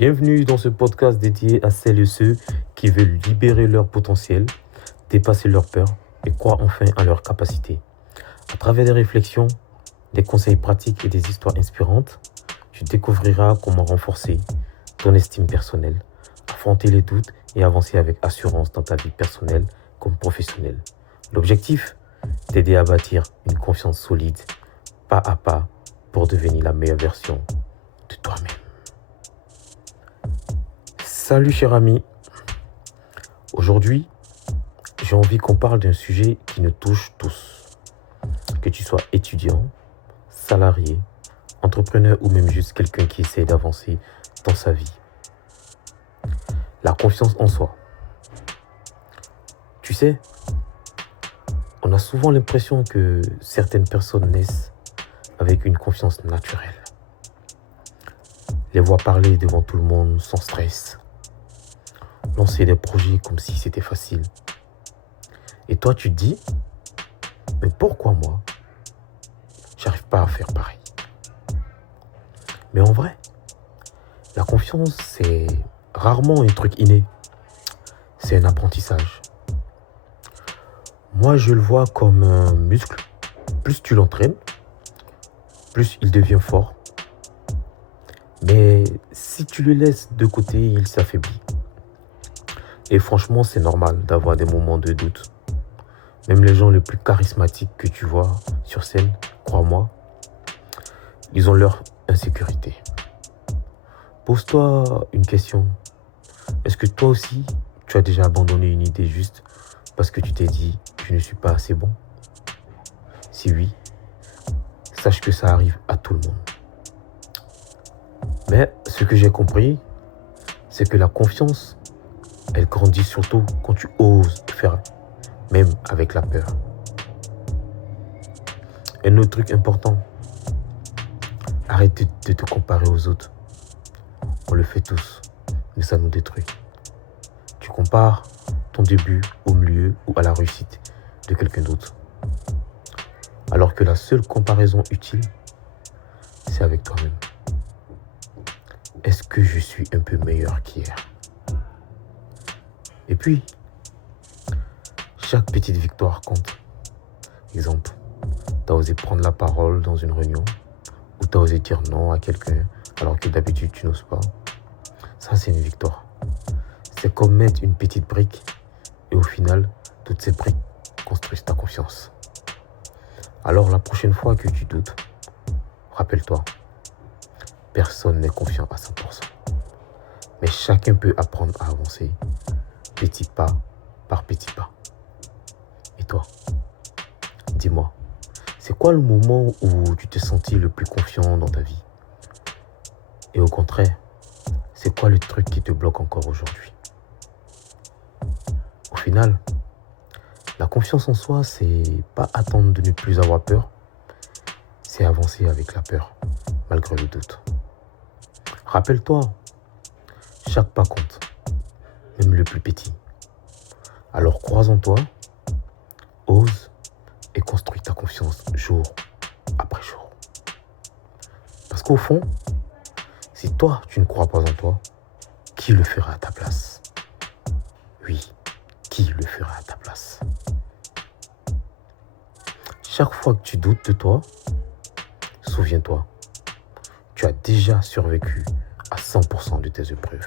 Bienvenue dans ce podcast dédié à celles et ceux qui veulent libérer leur potentiel, dépasser leurs peurs et croire enfin en leurs capacités. À travers des réflexions, des conseils pratiques et des histoires inspirantes, tu découvriras comment renforcer ton estime personnelle, affronter les doutes et avancer avec assurance dans ta vie personnelle comme professionnelle. L'objectif, t'aider à bâtir une confiance solide, pas à pas, pour devenir la meilleure version de toi-même. Salut cher ami, aujourd'hui j'ai envie qu'on parle d'un sujet qui nous touche tous. Que tu sois étudiant, salarié, entrepreneur ou même juste quelqu'un qui essaie d'avancer dans sa vie. La confiance en soi. Tu sais, on a souvent l'impression que certaines personnes naissent avec une confiance naturelle. Les voir parler devant tout le monde sans stress. Lancer des projets comme si c'était facile. Et toi, tu te dis, mais pourquoi moi, j'arrive pas à faire pareil? Mais en vrai, la confiance, c'est rarement un truc inné. C'est un apprentissage. Moi, je le vois comme un muscle. Plus tu l'entraînes, plus il devient fort. Mais si tu le laisses de côté, il s'affaiblit. Et franchement, c'est normal d'avoir des moments de doute. Même les gens les plus charismatiques que tu vois sur scène, crois-moi, ils ont leur insécurité. Pose-toi une question. Est-ce que toi aussi, tu as déjà abandonné une idée juste parce que tu t'es dit « je ne suis pas assez bon ». Si oui, sache que ça arrive à tout le monde. Mais ce que j'ai compris, c'est que la confiance, elle grandit surtout quand tu oses faire, même avec la peur. Un autre truc important, arrête de te comparer aux autres. On le fait tous, mais ça nous détruit. Tu compares ton début au milieu ou à la réussite de quelqu'un d'autre. Alors que la seule comparaison utile, c'est avec toi-même. Est-ce que je suis un peu meilleur qu'hier? Et puis, chaque petite victoire compte. Exemple, tu as osé prendre la parole dans une réunion ou tu as osé dire non à quelqu'un alors que d'habitude tu n'oses pas. Ça, c'est une victoire. C'est comme mettre une petite brique et au final, toutes ces briques construisent ta confiance. Alors la prochaine fois que tu doutes, rappelle-toi, personne n'est confiant à 100%. Mais chacun peut apprendre à avancer, petit pas par petit pas. Et toi, dis-moi, c'est quoi le moment où tu t'es senti le plus confiant dans ta vie? Et au contraire, c'est quoi le truc qui te bloque encore aujourd'hui? Au final, la confiance en soi, c'est pas attendre de ne plus avoir peur, c'est avancer avec la peur, malgré le doute. Rappelle-toi, chaque pas compte, même le plus petit. Alors crois en toi, ose et construis ta confiance jour après jour. Parce qu'au fond, si toi tu ne crois pas en toi, qui le fera à ta place? Oui, qui le fera à ta place? Chaque fois que tu doutes de toi, souviens-toi, tu as déjà survécu à 100% de tes épreuves.